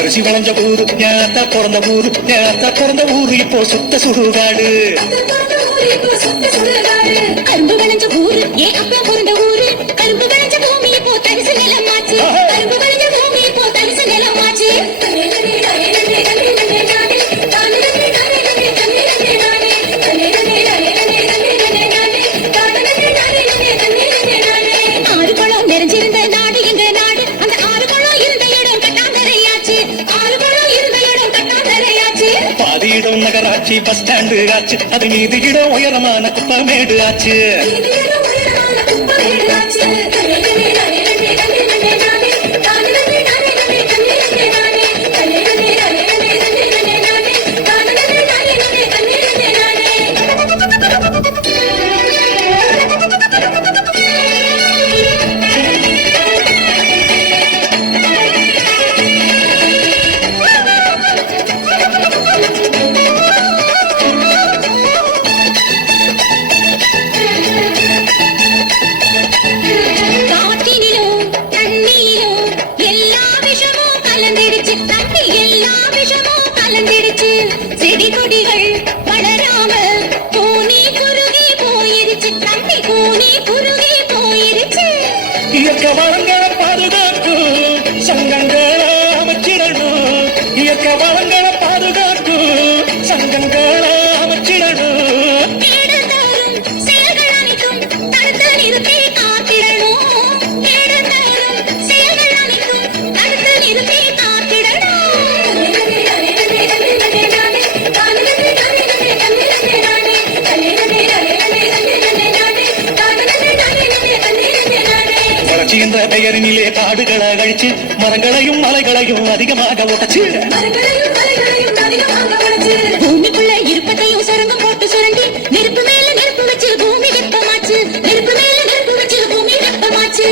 அரிசி வளைஞ்ச ஊரு ஞாத்தா பிறந்த ஊரு ஞாத்தா பிறந்த ஊரு சுத்த சுடுகாடு. இடம் நகராட்சி பஸ் ஸ்டாண்டு ஆச்சு. அது மீதி இடம் உயரமான குப்பமேடு ஆச்சு. செடி கொடிகள் வளராம பூனி குறுகி போயிருச்சு. தண்ணி பூனி குறுகி போயிருச்சு. இயற்கை வளங்களை பாதுகாக்கும் சங்கங்களை அமைச்சிடணும். இயற்கை வளங்களை புரட்சி என்ற பெயரினிலே காடுகளை அழிச்சு மரங்களையும் மலைகளையும் அதிகமாக உடைச்சு. பூமிக்குள்ள இருப்பதையும் நெருப்பு மேல நெருப்பு வச்சு பூமி வெப்பமாச்சு. நெருப்பு மேல நெருப்பு வச்சு பூமி வெப்பமாச்சு.